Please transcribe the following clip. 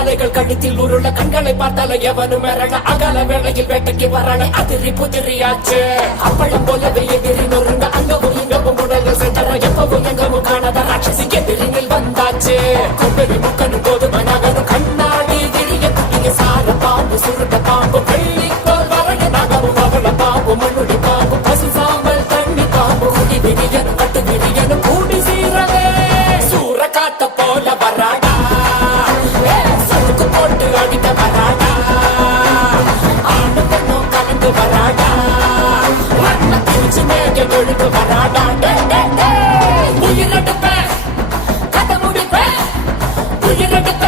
மாலைகள் கழுத்தில் உருள கண்களை பார்த்தால எவனும் மிரள அகல வேளையில் வேட்டைக்கு வரல அதிரி புதிரியாச்சு அப்பளம் போலவே எதிரி நொறுங்க அங்கவும் இங்கவும் உடல்கள் சென்றன எப்பவும் எங்கவும் காணாத ராட்சசி எதிரினில் வந்தாச்சு கொம்பெரி முக்கனும் கோதுமை நகரும் கண்ணாடி திரிய குட்டிய சார பாம்பு சுருட்ட பாம்பு வெள்ளிக்கோள் வரைய நகரும் அவள பாம்பு மண்ணுடி பாம்பு பசு சாம்பல் தண்ணி பாம்பு குடி விரியனும் கட்டு விரியனும் கூடி சீரவே சூற காத்த போல வராடா சதுக்கு போட்டு அடிக்க வராடா ஆண்டு பொண்ணும் கலந்து வராடா வண்ண பிரிச்சு மேக எழுந்து வராடா உயிரெடுப்ப கதை முடிப்ப உயிரெடுப்ப